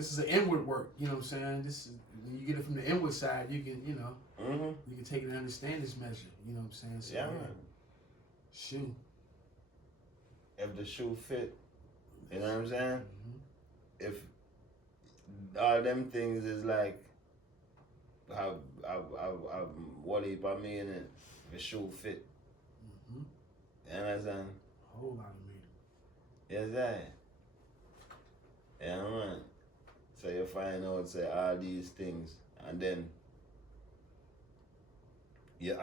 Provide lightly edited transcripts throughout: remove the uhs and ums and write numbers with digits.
This is an inward work. You know what I'm saying? This is, when you get it from the inward side, you can you can take it and understand this measure. You know what I'm saying? So, yeah, man. Shoe. If the shoe fit, you know what I'm saying? Mm-hmm. If all them things is like have what heap of meaning, if the shoe fit. Mm-hmm. You understand? A whole lot of meaning. Yes, that. Yeah, man. So you find out, say, all these things, and then you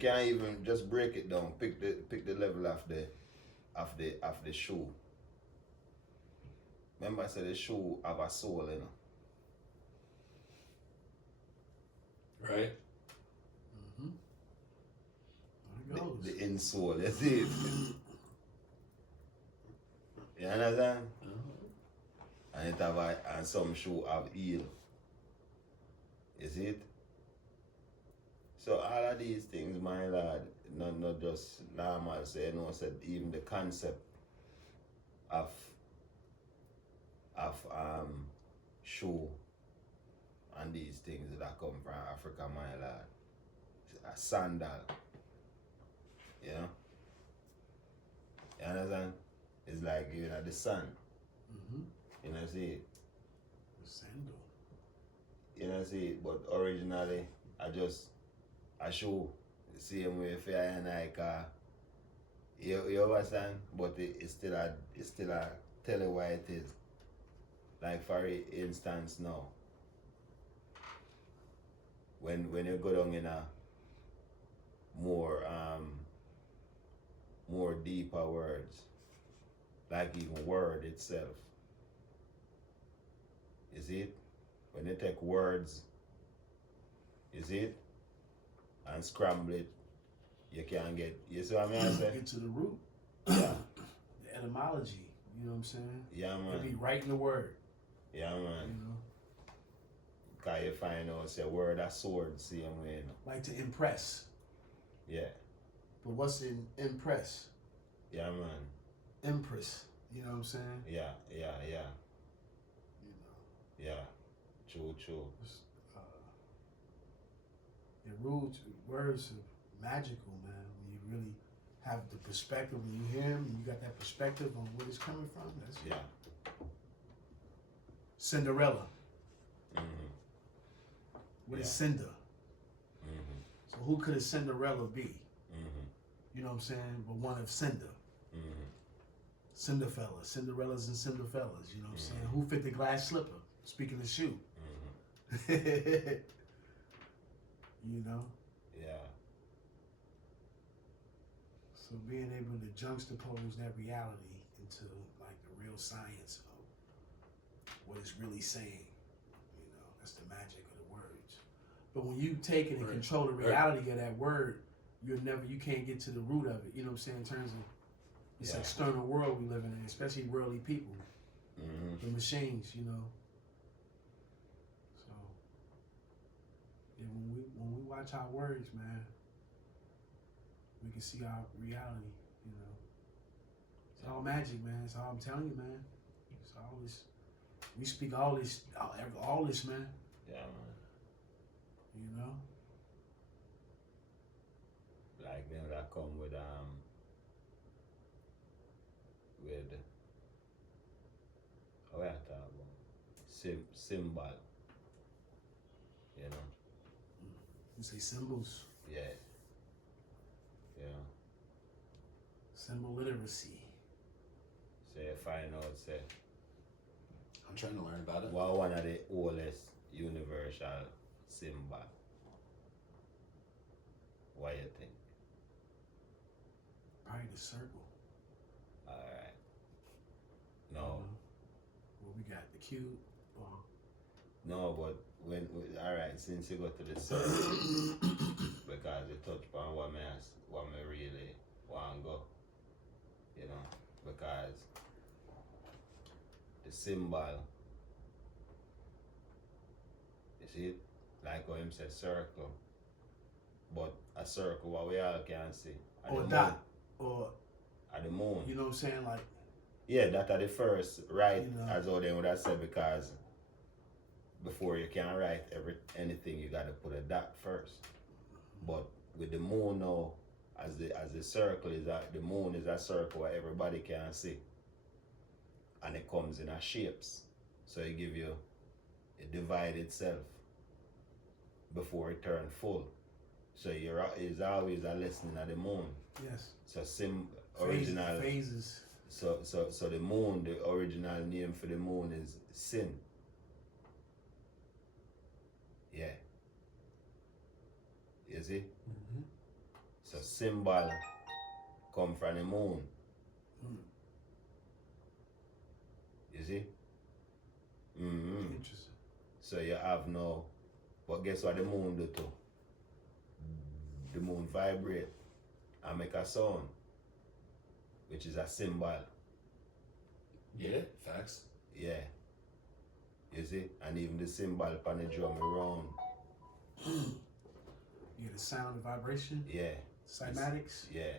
can't even just break it down. Pick the level of the shoe. Remember, I said the shoe have a soul, you know. Right. Mm-hmm. There it goes. The insole, you see it. You understand? And it have and some shoe have heel. You see it? So all of these things, my lad, not just normal, say, said even the concept of shoe and these things that come from Africa, my lad. A sandal. You know? You understand? It's like the sun. Mm-hmm. You know, see it? The sandal. You know, see it? But originally, I show the same way for I and I car. You understand? But it's still a tell you why it is. Like for instance now, when you go down in a more deeper words, like even word itself. You see it? When you take words, you see it? And scramble it, you can't get, you see what I mean? Get to the root. Yeah. The etymology, you know what I'm saying? Yeah, man. It'd be right in the word. Yeah, man. You know? Because you find out, say, word of sword, same way, you know. Like to impress. Yeah. But what's in impress? Yeah, man. Empress. You know what I'm saying? Yeah. You know. Yeah. True. The roots, words are magical, man. When you really have the perspective, when you hear them, you got that perspective on where it's coming from. That's Cinderella. Mm-hmm. What is Cinder? Mm-hmm. So who could a Cinderella be? Mm-hmm. You know what I'm saying? But one of Cinder. Mm-hmm. Cinderfella. Cinderellas and Cinderfellas. You know what I'm saying? Who fit the glass slipper? Speaking of shoe. Mm-hmm. You know? Yeah. So being able to juxtapose that reality into like the real science of what it's really saying, you know, that's the magic of the words. But when you take it and control the reality of that word, you can't get to the root of it. You know what I'm saying? In terms of this external world we live in, especially worldly people, the machines, you know. So yeah, when we watch our words, man, we can see our reality, you know. It's all magic, man. It's all I'm telling you, man. It's all this. We speak all this, man. Yeah, man. You know. Like them that come with how I talk about symbol. You know. You say symbols. Yeah. Yeah. Symbol literacy. So you find out, say, I'm trying to learn about it. what one of the oldest universal symbol? What you think? Probably the circle. Alright. No. What we got? The cube. No, but alright, since you go to the circle, because you touch upon what me really want to go, you know, because the symbol, you see it, like how him said circle, but a circle what we all can see. Or a dot. Or at the moon. you know what I'm saying? Like Yeah, that are the first right, You know. as all them would have said, because before you can write anything, you gotta put a dot first. But with the moon now, as the circle is the moon is a circle where everybody can see, and it comes in a shapes, so it give you it divide itself before it turn full. So is always a lesson of the moon. Yes. So original phases. So the moon, the original name for the moon is sin. Yeah. You see? Mm-hmm. So symbol come from the moon. Mm. You see? Mm-hmm. Interesting. So you have no, but guess what the moon do too? The moon vibrate and make a sound, which is a symbol. Yeah, facts. Yeah. You see? And even the symbol on the drum around. Yeah, the sound, the vibration, Yeah. cymatics. Yeah.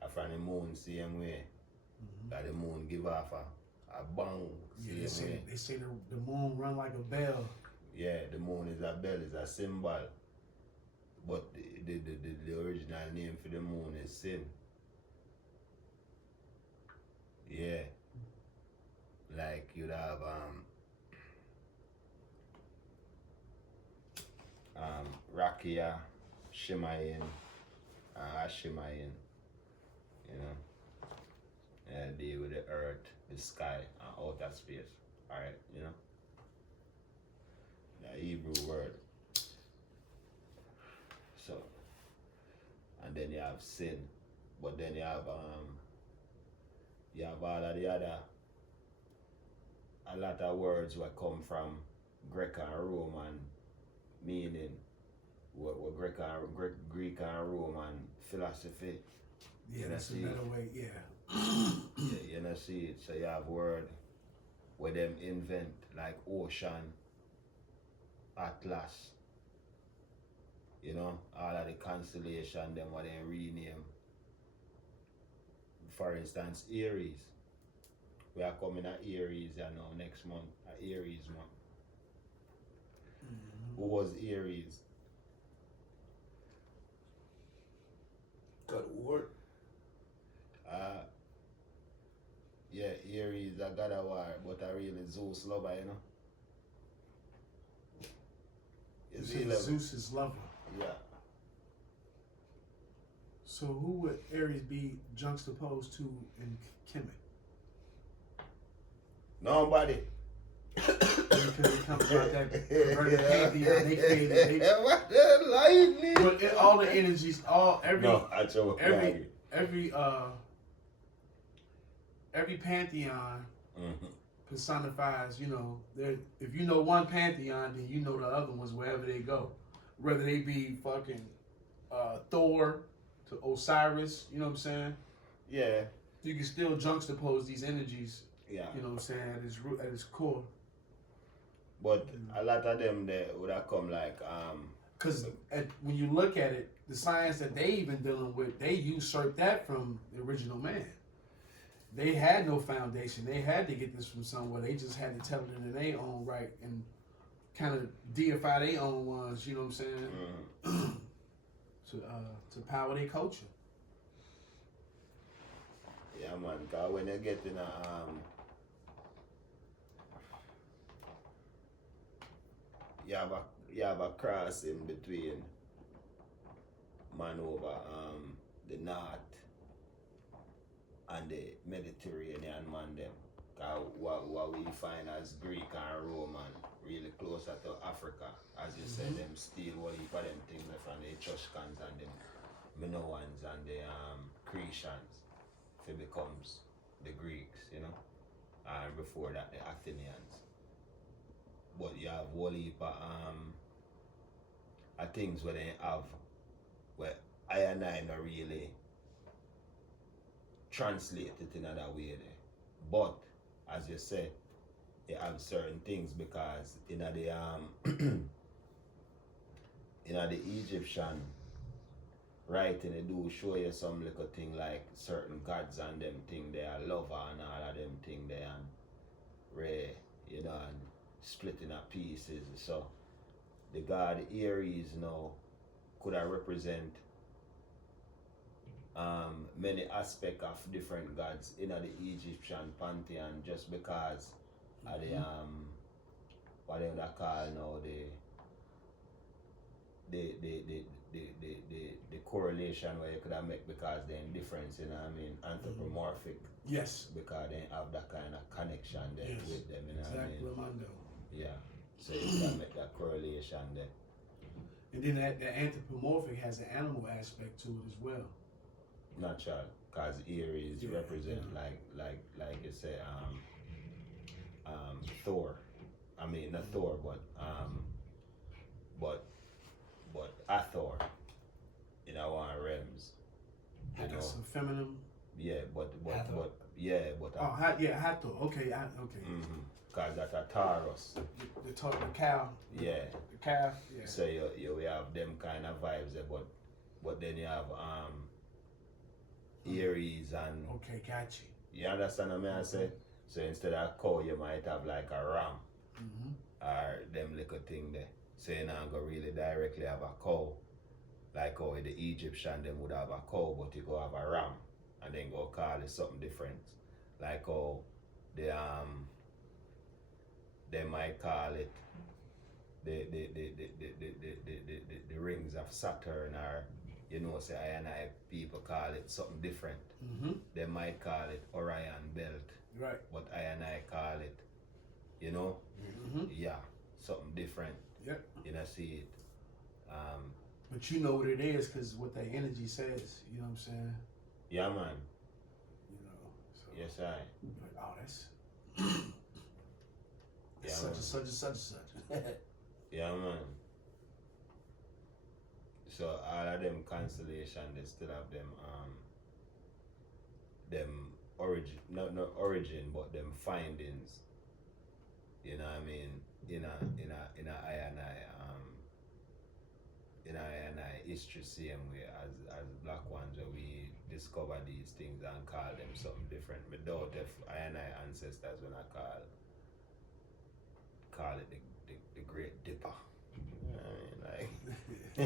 And from the moon same way. Mm-hmm. That the moon give off a bang Yeah, same way. they say the moon run like a bell. Yeah, the moon is a bell, is a symbol. But the original name for the moon is sin. Yeah. Like you'd have Rakia, Shimayin, Ashimayin, you know. Deal with the earth, the sky, and outer space. Alright, you know. The Hebrew word. So, and then you have sin, but then you have all of the other, a lot of words that come from Greek and Roman meaning, what Greek and Roman philosophy. Yeah, You that's a see? better way. Yeah. Yeah, you know, see it. So you have word where them invent like ocean, atlas, you know, all of the constellation, them what they rename. For instance, Aries. We are coming at Aries, you know, next month, Aries month. Mm-hmm. Who was Aries? God war. Yeah, Aries a god of war, but a really Zeus lover, you know. You Is said he Zeus is lover. Yeah. So who would Aries be juxtaposed to in Kemet? Nobody. Because it comes about that perverted pantheon they created. What the lightning? But all the energies, every pantheon personifies, you know, if you know one pantheon, then you know the other ones wherever they go. Whether they be fucking Thor to Osiris, you know what I'm saying? Yeah. You can still juxtapose these energies, Yeah. you know what I'm saying, at its core. But a lot of them they would have come like Because when you look at it, the science that they even dealing with, they usurped that from the original man. They had no foundation. They had to get this from somewhere. They just had to tell it in their own right and kind of deify their own ones. You know what I'm saying? To power their culture. yeah, man. Cause when you get in you have a cross in between man over the north and the Mediterranean man them. What we find as Greek and Roman really closer to Africa. As you said, them steal what heap of them things from the Etruscans and them Minoans and the Cretians. If it becomes the Greeks, you know. And before that the Athenians. But you have whole heap of things where they have where I and I not really translate it in another way there. But as you said, you have certain things because in the in the Egyptian writing, they do show you some little thing like certain gods and them thing they are lover and all of them thing they and Ray, you know, and splitting up pieces. So the god Aries now could have represent many aspects of different gods in the Egyptian pantheon just because of the what they would call now the correlation where you could have make because they're in difference, you know what I mean, anthropomorphic. Yes. Because they have that kind of connection there with them, you know exactly, what I mean? Lamando. Yeah. So you can make that correlation there. And then that the anthropomorphic has the animal aspect to it as well. Natural, cause Aries represent like you say Thor. I mean not Thor, but Hathor in our realms. You know. That's a feminine. Yeah, but Hathor. Hathor. Okay, okay. Cause that's a Taurus. The cow. Yeah. The calf. Yeah. So you have them kind of vibes there, but then you have Aries and okay, got you. You understand what I say? So instead of cow, you might have like a ram or them little thing there. So you're not gonna really directly have a cow, like how the Egyptian them would have a cow, but you go have a ram and then go call it something different. Like how they might call it the rings of Saturn, or you know, say I and I people call it something different. They might call it Orion belt, right? But I and I call it, you know, yeah, something different. Yep. You know, see it. But you know what it is because what that energy says. You know what I'm saying? Yeah, man. You know. So Yes, I. like, oh, that's Yeah, such man. and such and such and such. Yeah, man. So all of them constellation, they still have them origin, not origin, but them findings. You know what I mean? In a I and I history same way as black ones where we discover these things and call them something different. But doubt if I and I ancestors when I call it the Great Dipper. I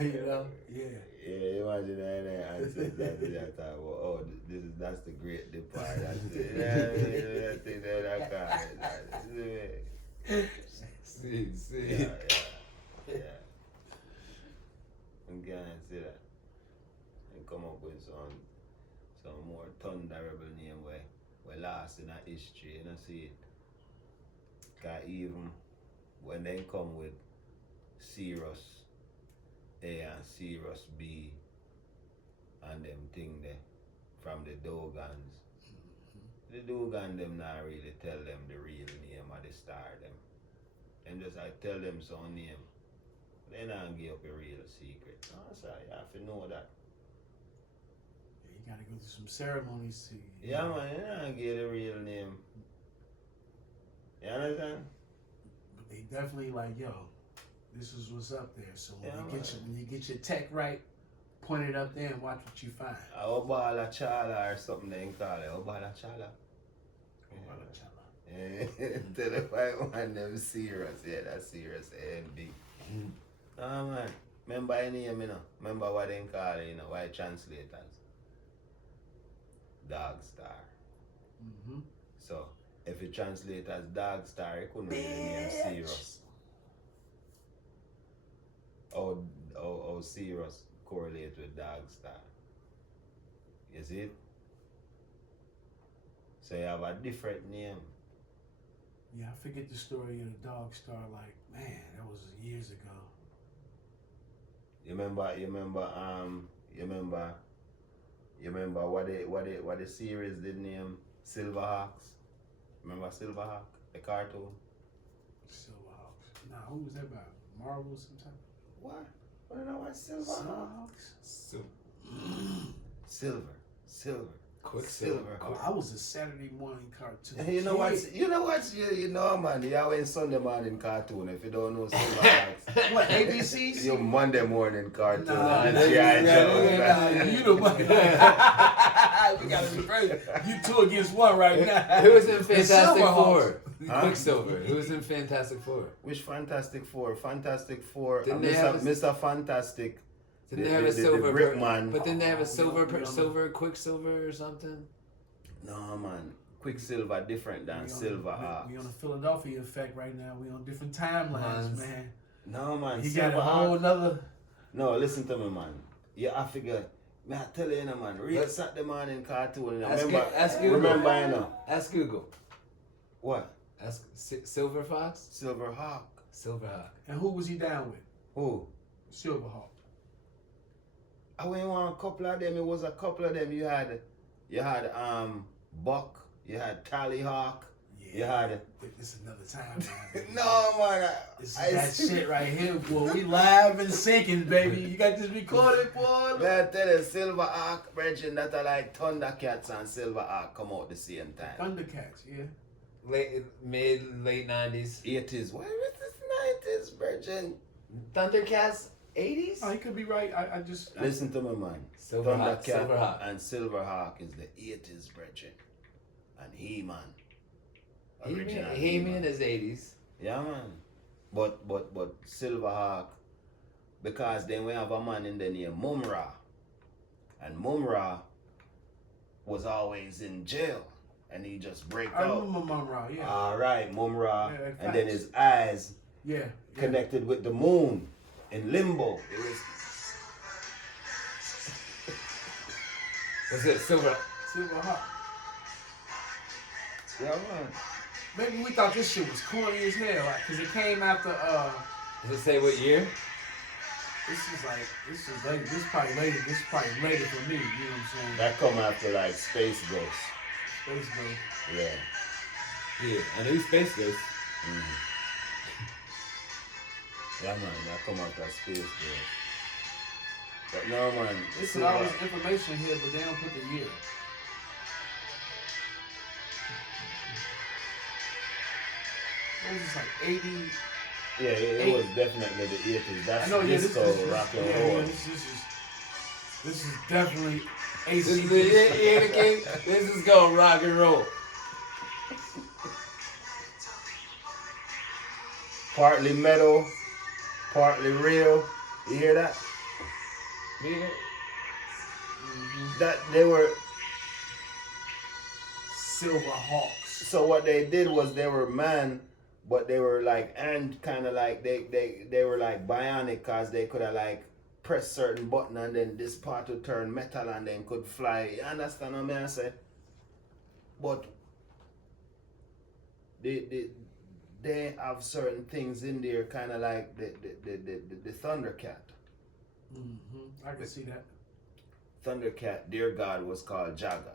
mean, You know? Yeah. Yeah, imagine I and I ancestors that thought, well, oh, that's the Great Dipper. That's it. That's the thing that I call it. See. Yeah. I'm gonna say that. And come up with some more thunderable name where last in our history, you know, see it. Cause even when they come with Cirrus A and Cirrus B and them thing there from the Dogons, the Dogon them not really tell them the real name of the star them. Them just I tell them some name. They not give up a real secret. Oh, so you have to know that. Yeah, you gotta go through some ceremonies to. Yeah, man, you not give the real name. You understand? But they definitely like, yo, this is what's up there. So when Yeah, you get your tech right, point it up there and watch what you find. Obala Chala or something they call it. Obala Chala. Tell if I want them serious. Yeah, that's serious. A and B. Oh man. Remember any name, you know? Remember what they call it, you know, why translators? Dog Star. So if you translate as Dog Star, you couldn't really name Cirrus. Oh, Cirrus correlate with Dog Star. You see it? So you have a different name. Yeah, I forget the story of the Dog Star. Like, man, that was years ago. You remember what the series did name Silverhawks? Remember Silverhawk, the cartoon? Silverhawks. Nah, who was that about? Marvel sometime? What? I don't know what Silverhawks. Silverhawks? So, Silver. Quicksilver. Oh, I was a Saturday morning cartoon. You know what? kid. You know, man. You always Sunday morning cartoon. If you don't know Silverhawks, What, ABCs? your Monday morning cartoon. Nah, and that's- G.I. yeah, Joe, yeah, man. Nah, you the one. We gotta be crazy. You 2 against 1 right now. Who was in The Fantastic Silverhawks. Four? Huh? Quicksilver. Who was in Fantastic Four? Which Fantastic Four? Fantastic Four. Didn't they have Mr. Fantastic. Didn't The- they have the- a the silver? brick man. But didn't they have a we on- silver Quicksilver or something? No, man. Quicksilver different than Silverhawks. We on the Philadelphia effect right now. We on different timelines, Mans. man. No, man. He got a whole Silverhawks. nother. No, listen to me, man. Yeah, I figure. Man, I tell you, man. Real Saturday morning cartoon. Ask Remember, ask Google. remember, you know. Ask Google. What? Ask Silver Fox. Silverhawk. Silverhawk. And who was he down with? Who? Silverhawk. I went on a couple of them. It was a couple of them. You had Buck. You had Tallyhawk. You had. It's another time, man. No, man. This is that shit right here, boy. We live and sinking, baby. You got this recorded, boy. Man, I tell you, Silverhawk, Bridget, that are like Thundercats and Silverhawk come out the same time. Thundercats, yeah. Late 90s. 80s. Why is this 90s, Bridget? Thundercats 80s. Oh, he could be right. I just Listen to me, man. Silverhawk. Thundercat Silverhawk. and Silverhawk is the 80s, Bridget. And He-Man. Original He-Man is 80s. Yeah, man. But Silverhawk, because then we have a man in the name Mumra. And Mumra was always in jail. And he just break I out. remember Monroe, yeah. Alright, Mumra. Yeah, and then facts. his eyes Yeah. connected with the moon in limbo. It was Was it Silver? Silverhawk. yeah, man. Maybe we thought this shit was corny as hell, like, cause it came after Does it say what year? this is later. This is probably later for me, you know what I'm saying? That come after like Space Ghost. Space Ghost. Yeah. Yeah, I knew Space Ghost. Yeah, man, that come after Space Ghost. But no, man. This is all this information here, but they don't put the year. What was this, like 80? Yeah, it was definitely the 80s. That's I know, yeah, disco, rock and roll. This is definitely This AC. is This is going rock and roll. Partly metal, partly real. You hear that? Yeah. That they were. Silverhawks. So what they did was they were man, but they were like, and kind of like they were like bionic, cause they could have like press certain button and then this part would turn metal and then could fly. You understand what I say? But they have certain things in there, kind of like the Thundercat. I can see that. Thundercat, their god was called Jaga.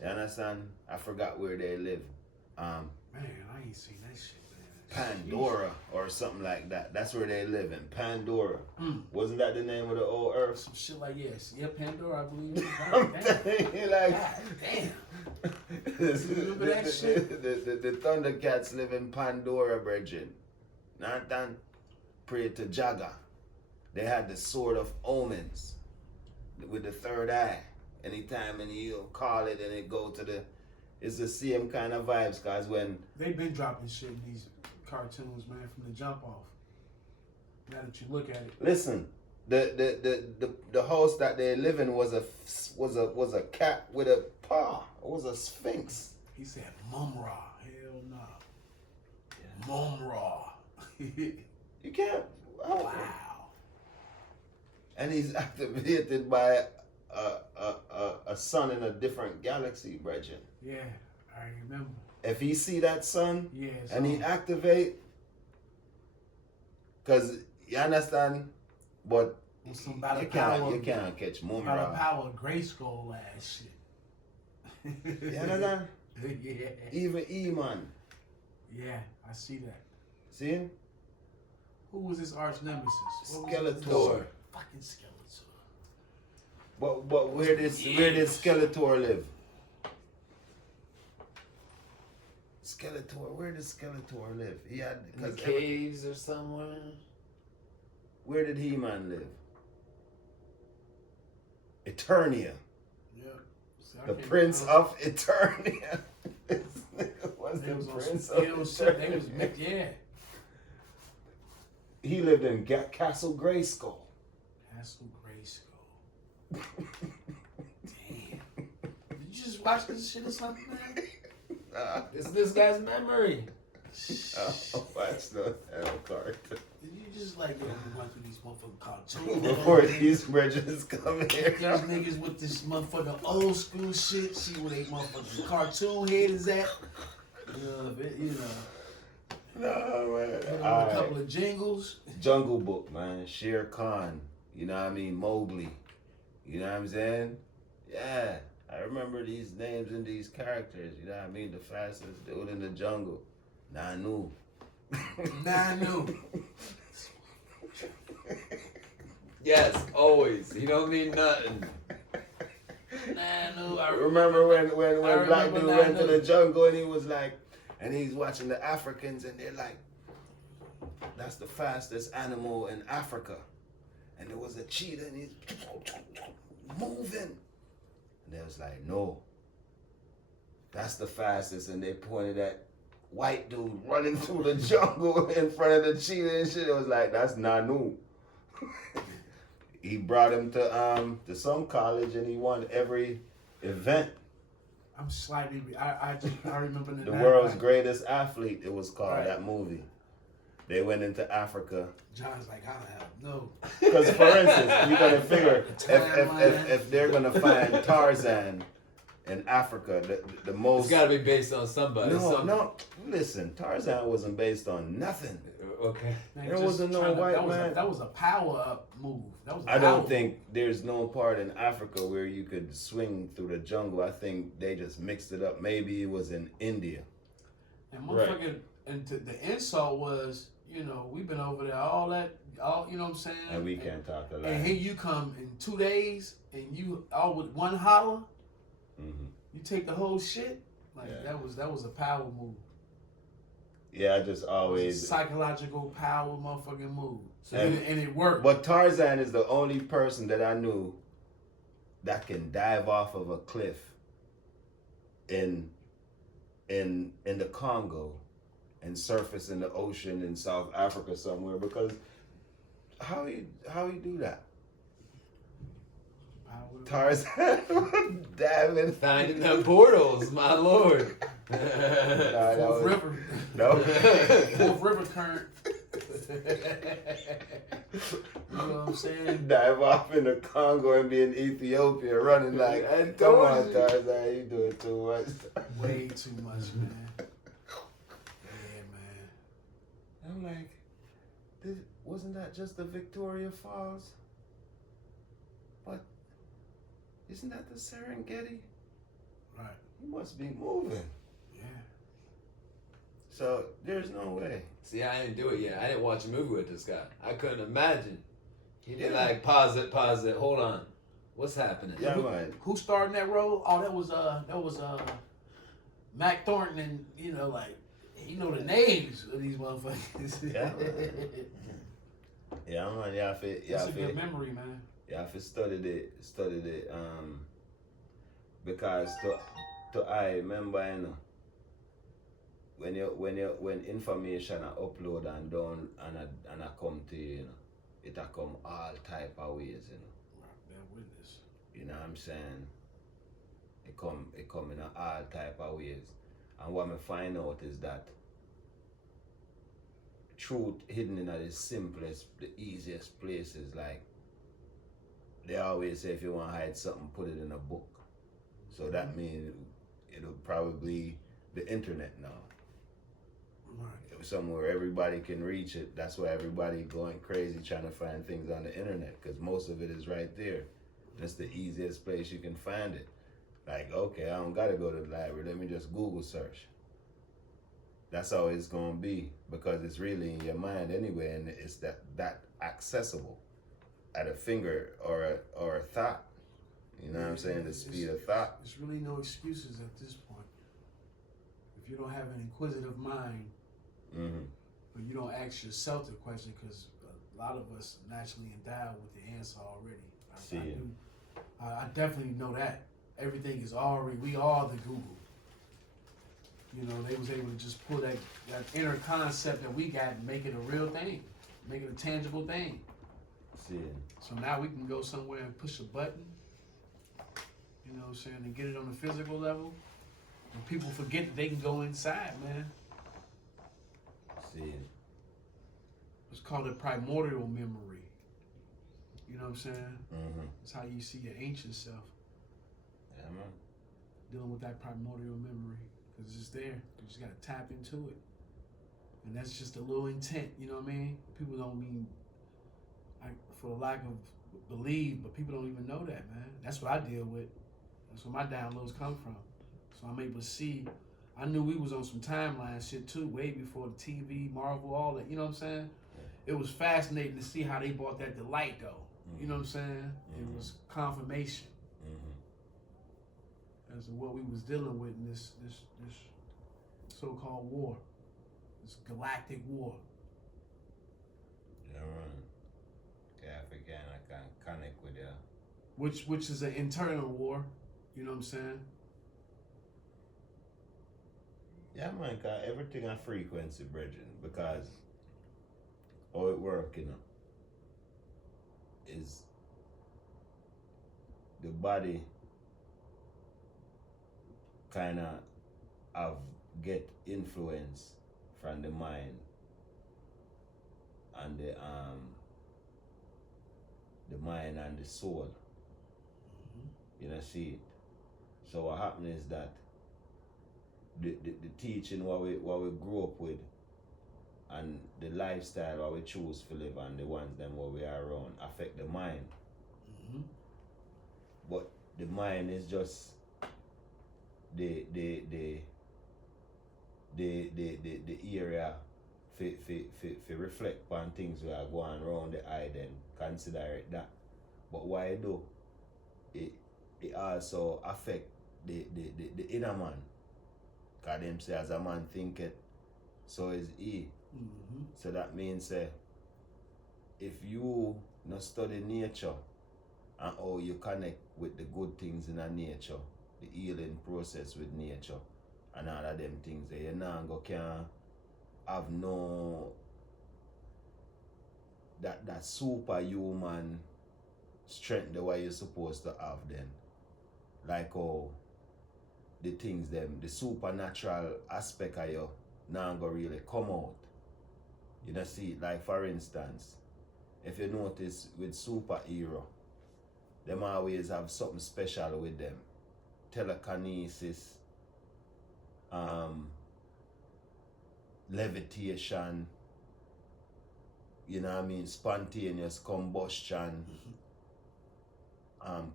You understand? I forgot where they live. Man, I ain't seen that shit, man. Pandora or something like that. That's where they live in. Pandora. Mm. Wasn't that the name of the old Earth? Some shit like yes. Yeah, Pandora, I believe. I'm God telling you, like, damn. Remember that shit? The Thundercats live in Pandora, Bridget. Nathan prayed to Jaga. They had the sword of omens with the third eye. Anytime and you call it and it go to the, it's the same kind of vibes, cause when They've been dropping shit in these cartoons, man, from the jump off. Now that you look at it. listen, the house that they live in was a cat with a paw. It was a sphinx. He said Mumra. Hell no. Mumra. You can't. Wow. And he's activated by a sun in a different galaxy, Bridget. Yeah, I remember. If he see that sun Yeah. and he activate, cause you understand, but some by the you power. can't catch By the Mumra. power of Grayskull ass shit. You understand? Yeah. Even E-Man. Yeah, I see that. See? Who was his arch nemesis? What was his- Skeletor. Thor. Fucking Skeletor. But where did Skeletor live? Where did Skeletor live? He had In the caves or somewhere. where did He-Man live? Eternia. Yeah. See, I The can't Prince remember. of Eternia. This nigga was They the was on Prince some of ill shit. They was Eternia. yeah. He lived in Castle Grayskull. Castle Grayskull. Damn. Did you just watch this shit or something, man? It's this guy's memory. Watch no hell cartoon. Did you just like yo, we went through these motherfucking cartoons? Before these bridges come here. These niggas with this motherfucking old school shit, see where they motherfucking cartoon head is at. You know, No, man. put on All a couple right. of jingles. Jungle Book, man. Shere Khan. You know what I mean? Mowgli. You know what I'm saying? Yeah. I remember these names and these characters. You know what I mean? The fastest dude in the jungle. Nanu. Nanu. Yes, always. He don't mean nothing. Nanu. I Remember when I Black remember Dude went to Nanu. the jungle and he was like, and he's watching the Africans and they're like, that's the fastest animal in Africa. And there was a cheetah and he's moving. And they was like, no, that's the fastest. And they pointed at white dude running through the jungle in front of the cheetah and shit. It was like, that's Nanu. He brought him to some college and he won every event. I'm slightly. I remember The world's greatest athlete, it was called, Right. that movie. They went into Africa. John's like, I have no. Because, for instance, you're going to figure Timeline. if they're going to find Tarzan in Africa, the most. It's got to be based on somebody. No, listen, Tarzan wasn't based on nothing. Okay. Man, There just wasn't no trying to- white that was man. that was a power up move. That was. A I power don't think there's no part in Africa where you could swing through the jungle. I think they just mixed it up. Maybe it was in India. And motherfucking, and the insult was, you know, we've been over there, all that, you know what I'm saying? And we can't talk a lot. And here you come in 2 days, and you all with one holler, Mm-hmm. you take the whole shit. Like Yeah. that was a power move. Yeah, I just It was a always. psychological power motherfucking move. So And- and it worked. But Tarzan is the only person that I knew that can dive off of a cliff in the Congo and surface in the ocean in South Africa somewhere, because how you do that? Power. Tarzan diving. Finding the portals, my lord. Nah, that Fourth was- River. No. Fourth River current. You know what I'm saying? Dive off in the Congo and be in Ethiopia running like, I come told on, you. Tarzan, you doing too much. Way too much, man. Yeah, man. I'm like, wasn't that just the Victoria Falls? But isn't that the Serengeti? Right. He must be moving. Yeah. So there's no way. See, I didn't do it yet. I didn't watch a movie with this guy. I couldn't imagine. He'd be Yeah. like, pause it, hold on. What's happening? Yeah, man. Who starred in that role? Oh, that was Mac Thornton, and you know, like, you know the names of these motherfuckers. Yeah. Yeah, man. Yeah, That's a good memory, man. Yeah, if studied it, because to I remember, you know, when information are upload and down and I come to you, you know, it a come all type of ways, you know. Bear witness. You know what I'm saying? It come in all type of ways. And what I find out is that truth hidden in the simplest, the easiest places. Like they always say, if you want to hide something, put it in a book. So that means it'll probably the internet now. Right. Somewhere everybody can reach it. That's why everybody going crazy trying to find things on the internet, because most of it is right there. That's the easiest place you can find it. Like, okay, I don't gotta go to the library. Let me just Google search. That's how it's gonna be, because it's really in your mind anyway, and it's that accessible at a finger or a thought. You know what I'm saying? The speed of thought. There's really no excuses at this point. If you don't have an inquisitive mind, Mm-hmm. but you don't ask yourself the question, because a lot of us naturally endowed with the answer already. I definitely know that. Everything is already, we are the Google. You know, they was able to just pull that inner concept that we got and make it a real thing, make it a tangible thing. See. So now we can go somewhere and push a button, you know what I'm saying, and get it on the physical level. And people forget that they can go inside, man. See. It's called a primordial memory. You know what I'm saying? Mm-hmm. It's how you see your ancient self. Yeah, man. Dealing with that primordial memory. Because it's there. You just got to tap into it. And that's just a little intent, you know what I mean? People don't mean, like, for the lack of belief, but people don't even know that, man. That's what I deal with. That's where my downloads come from. So I'm able to see. I knew we was on some timeline shit too, way before the TV, Marvel, all that. You know what I'm saying? It was fascinating to see how they brought that to light, though. You know what I'm saying? It was confirmation as to what we was dealing with in this so-called war, this galactic war. Yeah, man. Yeah, if again, I can connect with you. Which is an internal war. You know what I'm saying? Yeah, man, cause everything a frequency, brethren, because how it work, you know, is the body kind of have get influence from the mind and the mind and the soul. You know, see it. So what happens is that the teaching what we grew up with and the lifestyle what we choose to live and the ones them what we are around affect the mind. But the mind is just the area for reflect on things we are going around the eye, then consider it that. But why it do? It also affect the inner man. Cause them say as a man thinketh, so is he. So that means if you not study nature and how you connect with the good things in a nature, the healing process with nature and all of them things, you can have no that superhuman strength the way you're supposed to have then. Like how the things them, the supernatural aspect of you now go really come out. You know, see, like for instance, if you notice with superhero, them always have something special with them. Telekinesis, levitation, you know what I mean, spontaneous combustion,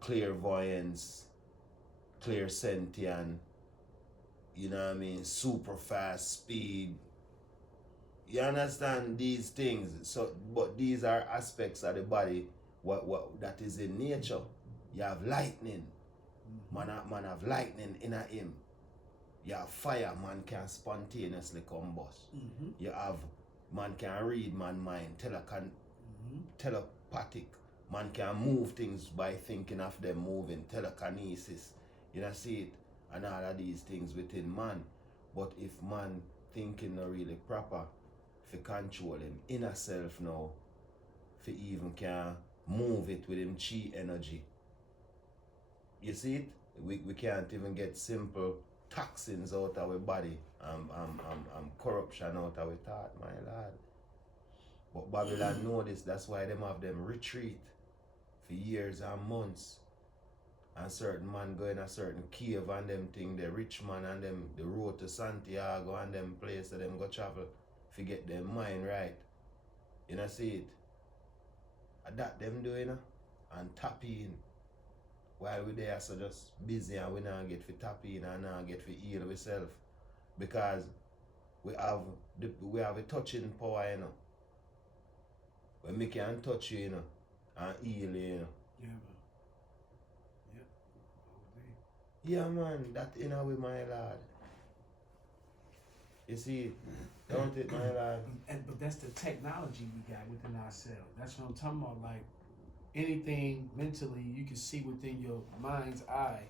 clairvoyance, clairsentient, you know what I mean, super fast speed. You understand these things? So, but these are aspects of the body what that is in nature. You have lightning, man have lightning in him. You have fire, man can spontaneously combust. You have man can read man mind, telepathic. Man can move things by thinking of them moving, telekinesis. You know, see it, and all of these things within man. But if man thinking not really proper, for control him inner self now, for even can move it with him chi energy. You see it? We can't even get simple toxins out of our body, corruption out of our thought, my lord. But Babylon know this, that's why them have them retreat for years and months. And certain man go in a certain cave and them thing, the rich man and them, the road to Santiago and them place that them go travel to get their mind right. You know, see it? And that them do, you know, and tap in. While we there so just busy and we not get for tap in and not get for heal ourselves. Because we have a touching power, you know. When we can touch you, you know, and heal you, you know. Yeah, man. Yeah, man, that in a way, my lad. You see, don't it, my lad? But that's the technology we got within ourselves. That's what I'm talking about. Like anything mentally you can see within your mind's eye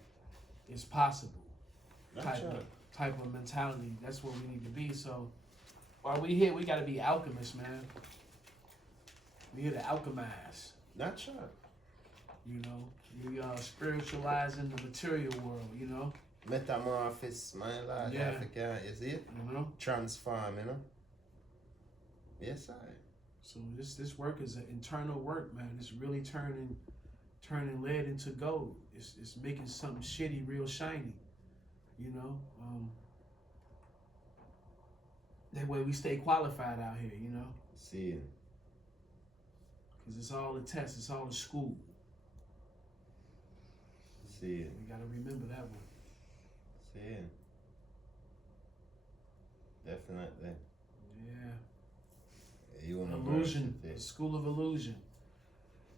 is possible. That's right. Type of mentality. That's what we need to be. So while we here, we gotta be alchemists, man. We here to alchemize. That's right. You know, we spiritualizing the material world. You know. Metamorphosis, my lad. Yeah. Africa, you see it? You know. Transform, you know? Yes, I. So this work is an internal work, man. It's really turning lead into gold. It's making something shitty real shiny. You know. That way we stay qualified out here. You know. See. Because it's all a test. It's all a school. See. We gotta remember that one. See. Definitely. Yeah. You Illusion. The school of illusion.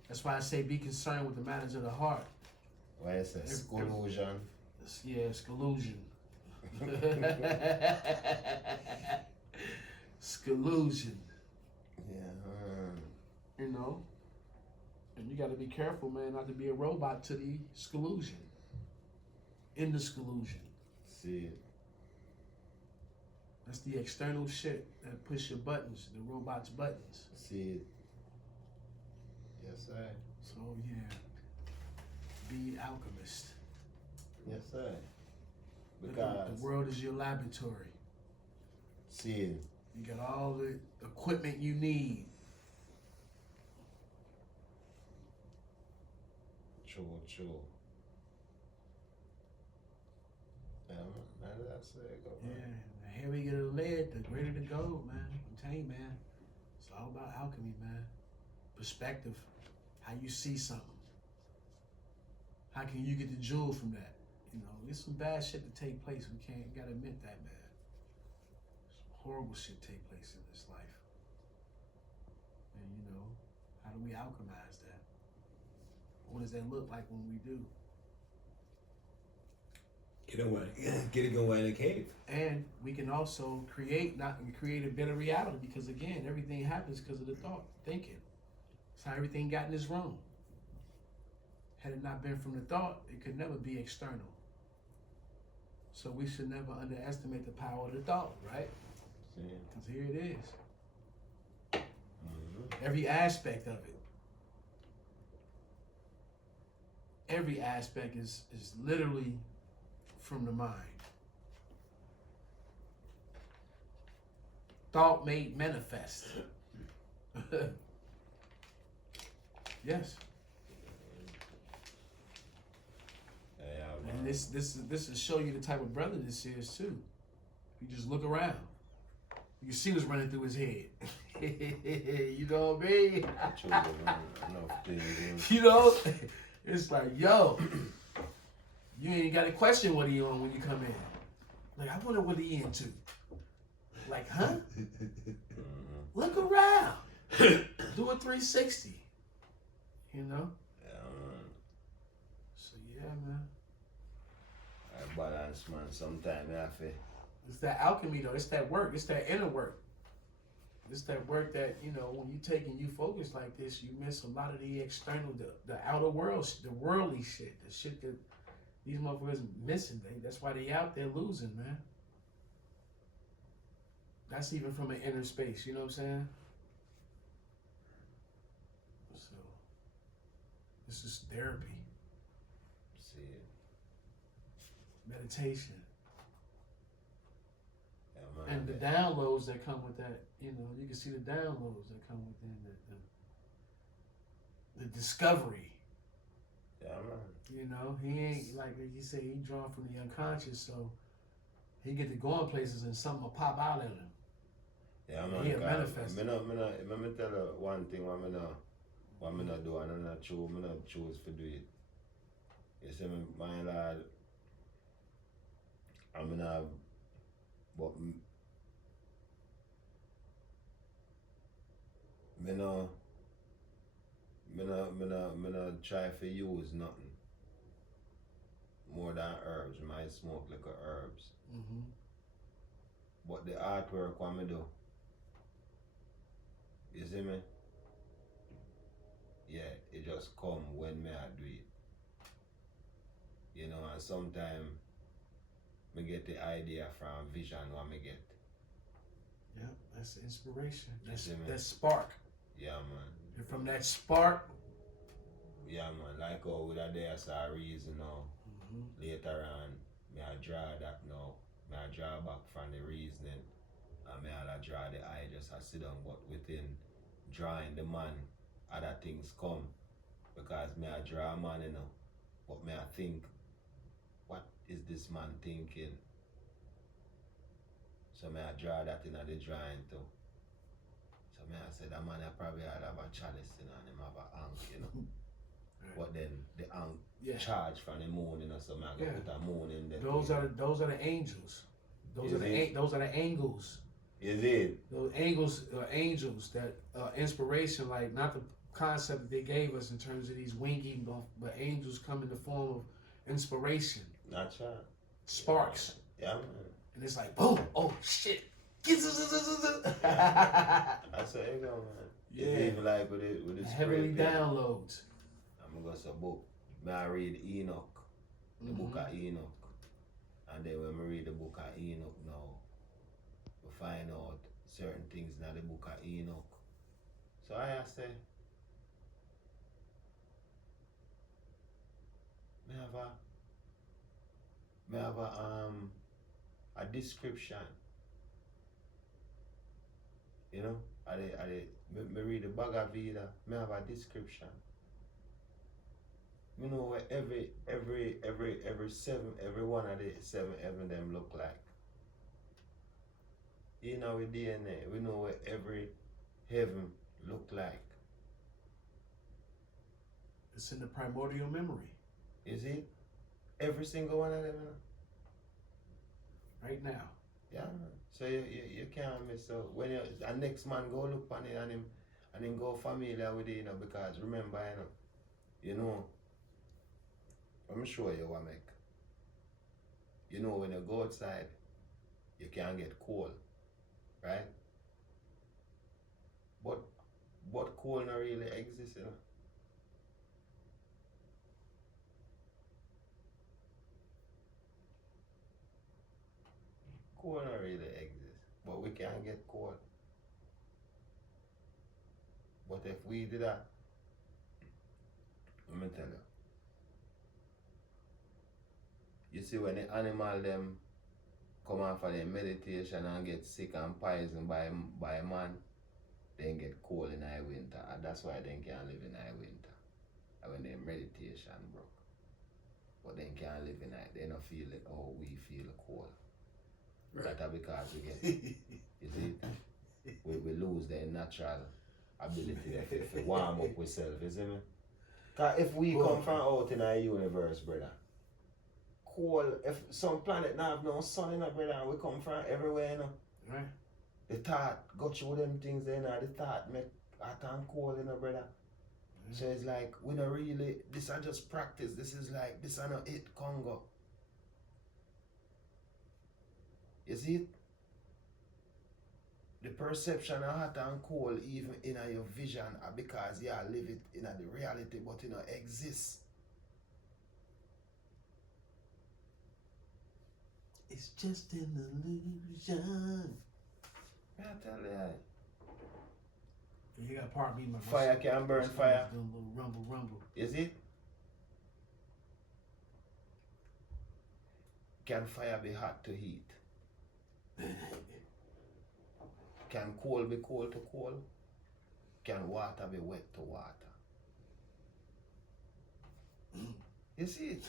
That's why I say be concerned with the matters of the heart. Why is it? Scollusion. Yeah, it's collusion. Scollusion. Yeah. You know? And you gotta be careful, man, not to be a robot to the scollusion. In the scollusion. See. That's the external shit that push your buttons, the robot's buttons. See. Yes, I. So yeah. Be alchemist. Yes, I. Because the world is your laboratory. See. You got all the equipment you need. True. Yeah, man, that's it. Go, man. Yeah, the heavier the lead, the greater the gold, man. I'm telling you, man. It's all about alchemy, man. Perspective, how you see something. How can you get the jewel from that? You know, there's some bad shit to take place. We gotta admit that, man. Some horrible shit take place in this life. And you know, how do we alchemize that? What does that look like when we do? Get it going in the cave. And we can also create a better reality because again, everything happens because of the thought, thinking. That's how everything got in this room. Had it not been from the thought, it could never be external. So we should never underestimate the power of the thought, right? Because here it is. Mm-hmm. Every aspect of it. Every aspect is literally from the mind. Thought made manifest. Yes. Yeah, And this will show you the type of brother this is too. You just look around. You can see what's running through his head. You know what I mean? You know? It's like, yo, you ain't got to question what he on when you come in. Like, I wonder what he into. Like, huh? Look around. Do a 360. You know? Yeah, man. So, yeah, man. I balance, man. Sometimes I have to. It's that alchemy, though. It's that work. It's that inner work. It's that work that, you know, when you take and you focus like this, you miss a lot of the external, the outer world, the worldly shit, the shit that these motherfuckers missing. That's why they out there losing, man. That's even from an inner space, you know what I'm saying? So, this is therapy, See it. meditation. Yeah, man. And the downloads that come with that, you know, you can see the downloads that come within the discovery. Yeah, man. You know, he ain't, like you say, he drawn from the unconscious, so he get to go in places and something will pop out at him. Yeah, man. He'll manifest. Let me tell you one thing what I not do and I not choose to do it. You see me, my lad, I'm gonna, but me no try to use nothing. more than herbs. Might smoke like a herbs. Mm-hmm. But the artwork what me do, you see me? Yeah, it just come when me I do it. You know, and sometimes me get the idea from vision what me get. Yeah, that's the inspiration. That's see me? that spark. Yeah, man. And from that spark, Yeah, man. Like how with a day I saw a reason now. mm-hmm. Later on, me I draw that now. Me I draw back from the reasoning. And me I draw the eye just I sit down. But within drawing the man, other things come. Because me I draw a man, you know. But me I think, what is this man thinking? So me I draw that in the drawing too. So me I say that man I probably have a chalice, you know, and him have a ankh, you know. Right. But then the ankh Yeah. charge from the moon, you know, so man I Yeah. put a moon in there. Those are the angels. Those Is are it? those are the angles. Is it? Those angles are angels that inspiration, like not the concept that they gave us in terms of these winging, but angels come in the form of inspiration, Natural. sparks, Yeah, man. and it's like boom, oh shit. That's how you go, man. Yeah. It's even like with it Heavenly downloads. I'm gonna go to a book. May I read Enoch, the book of Enoch. And then when we read the book of Enoch now, we find out certain things in the book of Enoch. So I say, me have a description. You know, me read the Bhagavad Gita, me have a description. You know what every one of the 7 heaven them look like. In our DNA, we know what every heaven look like. It's in the primordial memory Is it? Every single one of them, you know? right now. Yeah, man. So you can't miss out. When you the next man go look on it and him go familiar with it, you know, because remember, you know, I'm sure you will make. You know, when you go outside, you can't get cold, right? But cold not really exists, you know. Cold not really exists, but we can't get cold. But if we do that, let me tell you. You see, when the animal them come out for their meditation and get sick and poisoned by man, they get cold in high winter, and that's why they can't live in high winter. And when their meditation broke, but they can't live in high, they don't feel it how we feel cold. Right. That's because we get, you see, we lose their natural ability to warm up ourselves, you see me? Because if we come from out in our universe, brother, cold, if some planet now have no sun in it, brother, and we come from everywhere, you know, Right. the thought go through them things, you know, the thought make hot and cold, you know, brother. So it's like, we don't really, this are just practice, this is like, this are not it, Congo. You see it? The perception of hot and cold even in your vision are because you live it in the reality, but it don't exist. It's just an illusion. I tell you. You gotta pardon me, my Fire can burn fire. Doing a little rumble, rumble. Is it? Can fire be hot to heat? Can coal be cold to coal? Can water be wet to water? You see it?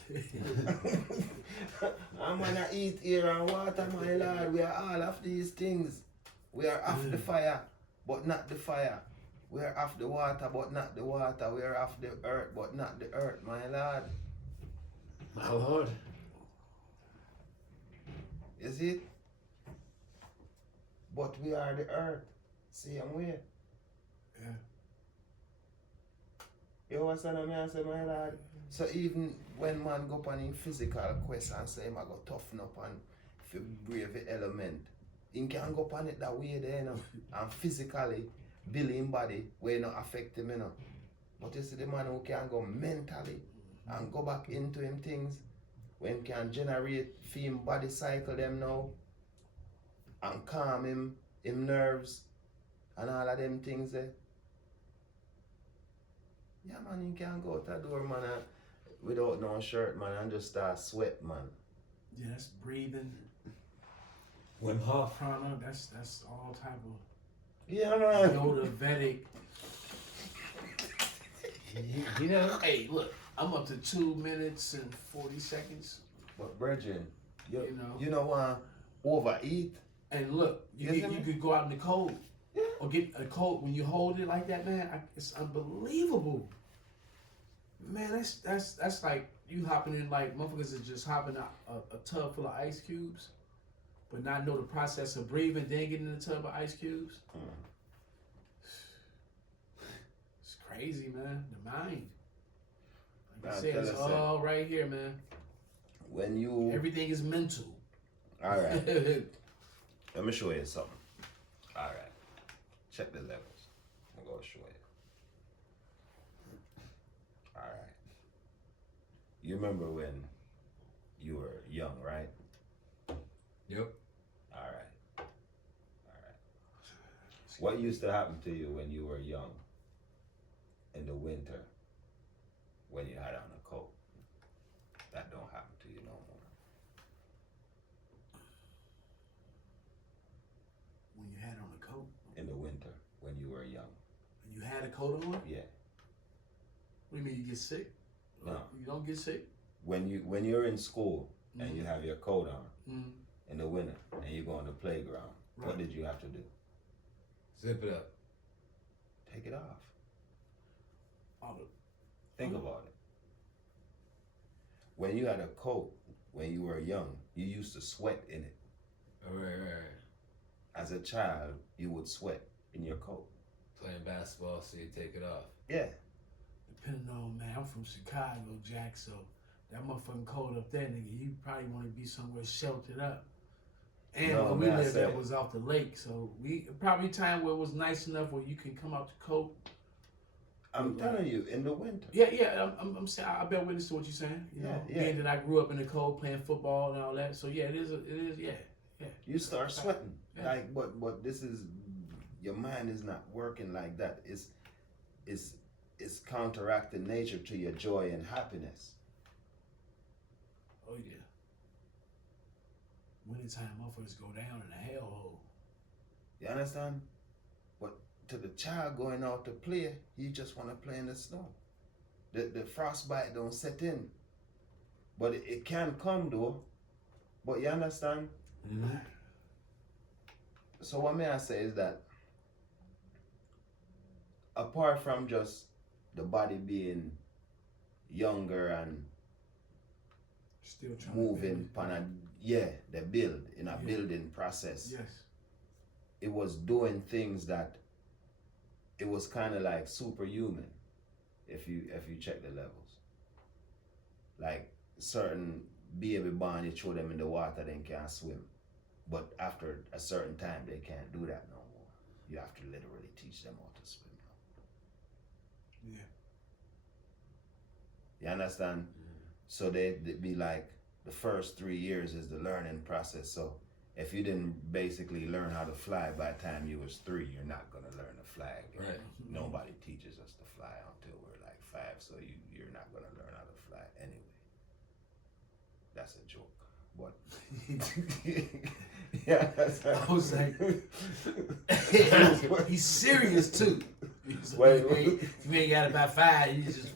I'm gonna eat air and water, my lord. We are all of these things. We are of the fire, but not the fire. We are of the water, but not the water. We are of the earth, but not the earth, my lord. My lord. You see it? But we are the earth. Same way. Yeah. You understand what I say, my lad? So even when man go on in physical quest and say him I go toughen up and if brave the element, he can go on it that way there, you know, and physically build him body where it not affect him, you know. But you see the man who can go mentally and go back into him things, when can generate for him body cycle them now and calm him nerves and all of them things there. Yeah man, you can go out the door man without no shirt man and just start sweat man. Yeah, that's breathing. Wim Hof. Prana, that's all type of Yeah man. Yoda Vedic. You know, Hey, look, I'm up to 2 minutes and 40 seconds. But brethren, You know. you know overeat. And look, you Yes, man. could go out in the cold. Yeah. Or get a cold when you hold it like that, man. It's unbelievable. Man, that's like you hopping in like motherfuckers is just hopping out a tub full of ice cubes, but not know the process of breathing, then getting in the tub of ice cubes. It's crazy, man. The mind. Like I Man, said, it's tell us, all right here, man. When you Everything is mental. alright. Let me show you something. Alright. Check the levels. I'm gonna show you. Alright. You remember when you were young, right? yep. Alright. Alright. What used to happen to you when you were young in the winter when you had on a coat? That don't happen to you no more. When you had on a coat. In the winter when you were young. When you had a coat on? Yeah. What do you mean you get sick? No. You don't get sick? When you're in school and you have your coat on Mm-hmm. in the winter and you go on the playground, what Right. did you have to do? Zip it up. Take it off. All the, Think about it. When you had a coat when you were young, you used to sweat in it. Right. As a child, you would sweat in your coat. Playing basketball, so you take it off. Yeah. depending on, man, I'm from Chicago, Jack, so that motherfucking cold up there, nigga, you probably want to be somewhere sheltered up. And No, where we man, I lived at said- was off the lake, so we probably time where it was nice enough where you can come out the coat. I'm telling you, in the winter. Yeah, I'm saying, I bear witness to what you're saying. You know, Yeah. being that I grew up in the cold playing football and all that. So yeah, it is, yeah. You start sweating. Yeah. Like, but this is, your mind is not working like that. It's counteracting nature to your joy and happiness. Oh yeah. Wintertime, motherfuckers go down in a hellhole. You understand? But to the child going out to play, he just want to play in the snow. The frostbite don't set in. But it can come though. But you understand? Mm-hmm. So what may I say is that apart from just the body being younger and Still trying moving to on the build in a Yeah. building process, Yes. it was doing things that it was kind of like superhuman if you check the levels. Like certain baby born, you throw them in the water, they can't swim. But after a certain time, they can't do that no more. You have to literally teach them how to swim now. Yeah. You understand? So they'd be like, the first 3 years is the learning process. So if you didn't basically learn how to fly by the time you was 3, you're not gonna learn to fly again. Right. Nobody teaches us to fly until we're like 5, so you're not gonna learn how to fly anyway. That's a joke. But yeah, that's I was like, he's serious too. He's Wait, like, hey, if you ain't got it by 5, you just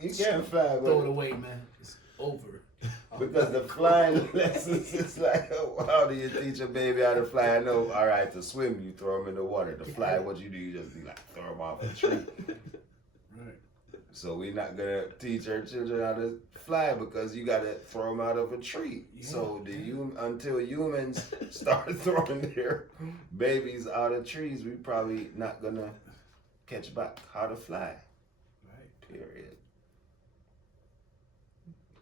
you can't fly, throw it but away, man. It's over. because the flying lessons is like, how do you teach a baby how to fly? I know, all right, to swim, you throw them in the water. To fly, what you do, you just be like, throw them off a tree. Right. So we're not gonna teach our children how to fly because you gotta throw them out of a tree. Yeah. So until humans start throwing their babies out of trees, we probably not gonna catch back how to fly. Right. Period.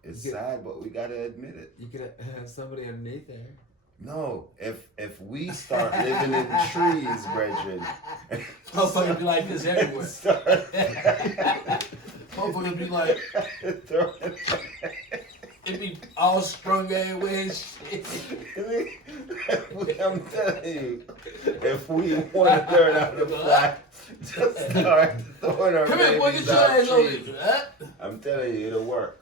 It's sad, but we gotta admit it. You could have somebody underneath there. No, if we start living in trees, brethren. Motherfucker be like this everywhere. Motherfucker be like, it be all strung everywhere and shit. I'm telling you, if we want to learn how to fly, just start throwing our Come here, boy, get babies your out ass over trees. here. I'm telling you, it'll work.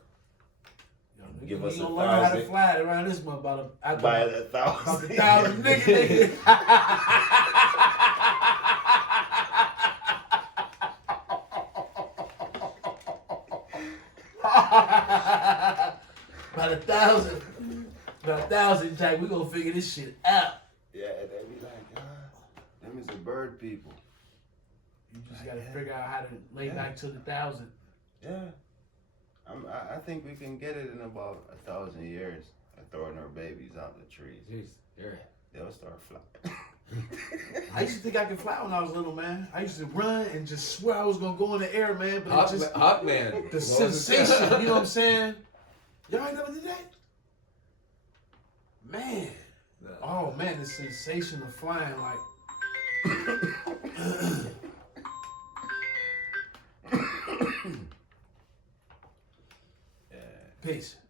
Give us you a gonna learn how to 1,000. fly around this month by By about 1,000. 1,000 niggas. About 1,000. About 1,000, Jack. We gonna figure this shit out. Yeah, they be like, them is the bird people. You just gotta figure out how to lay back to the 1,000. Yeah. I think we can get it in about 1,000 years. Throwing our babies out the trees. Jeez, you're They'll start flying. I used to think I could fly when I was little, man. I used to run and just swear I was gonna go in the air, man. But it just Hawkman. the sensation, you know what I'm saying? Y'all ain't never did that? Man. No. Oh man, the sensation of flying, like peace.